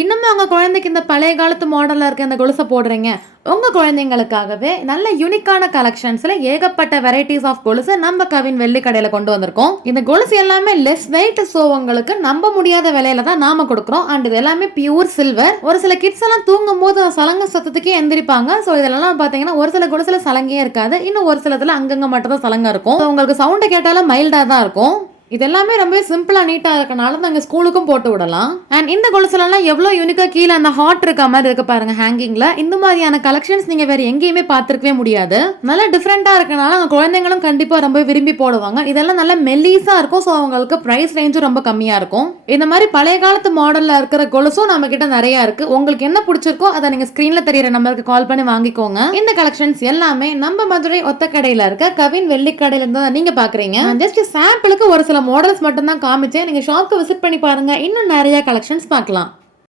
இன்னுமே உங்க குழந்தைக்கு இந்த பழைய காலத்து மாடல்ல இருக்க இந்த கொலுசை போடுறீங்க, உங்க குழந்தைங்களுக்காகவே நல்ல யூனிக்கான கலெக்ஷன்ஸ்ல ஏகப்பட்ட வெரைட்டிஸ் ஆஃப் கொலுசு நம்ம கவின் வெள்ளி கடையில கொண்டு வந்திருக்கோம். இந்த கொலுசு எல்லாமே லெஸ் வெயிட், சோ உங்களுக்கு நம்ப முடியாத விலையில தான் நாம கொடுக்குறோம். அண்ட் இது எல்லாமே பியூர் சில்வர். ஒரு சில கிட்ஸ் எல்லாம் தூங்கும் போது சலங்க சத்தத்துக்கே எந்திரிப்பாங்க. சோ இதெல்லாம் பாத்தீங்கன்னா ஒரு சில கொலுசுல சலங்கே இருக்காது, இன்னும் ஒரு சிலதுல அங்கங்க மட்டும் தான் சலங்க இருக்கும். உங்களுக்கு சவுண்ட் கேட்டாலும் மைல்டா தான் இருக்கும். இது எல்லாமே ரொம்ப சிம்பிளா நீட்டா இருக்கனால நாங்க ஸ்கூலுக்கும் போட்டு விடலாம். அண்ட் இந்த கொலுசுலாம் எவ்வளவு யூனிக்கா கீழே அந்த ஹார்ட் இருக்க மாதிரி இருக்கு பாருங்க ஹேங்கிங்ல. இந்த மாதிரியான கலெக்ஷன்ஸ் நீங்க வேற எங்கேயுமே பார்த்திருக்கவே முடியாது. நல்ல டிஃபரெண்டா இருக்கனால அவங்க குழந்தைங்களும் கண்டிப்பா ரொம்ப விரும்பி போடுவாங்க. இதெல்லாம் நல்ல மெல்லிஸா இருக்கும். ஸோ அவங்களுக்கு பிரைஸ் ரேஞ்சும் ரொம்ப கம்மியா இருக்கும். இந்த மாதிரி பழைய காலத்து மாடல்ல இருக்கிற கொலுசும் நம்ம கிட்ட நிறைய இருக்கு. உங்களுக்கு என்ன பிடிச்சிருக்கோ அதை நீங்க ஸ்கிரீன்ல தெரியற நம்பருக்கு கால் பண்ணி வாங்கிக்கோங்க. இந்த கலெக்ஷன்ஸ் எல்லாமே நம்ம மதுரை ஒத்த கடையில இருக்க கவின் வெள்ளி கடையில இருந்து நீங்க பாக்குறீங்க. ஜஸ்ட் சாம்பிளுக்கு ஒரு சில மாடல்ஸ் மட்டும் தான் காமிச்சேன். நீங்க ஷாப்க்கு விசிட் பண்ணி பாருங்க, இன்னும் நிறைய கலெக்ஷன்ஸ் பார்க்கலாம்.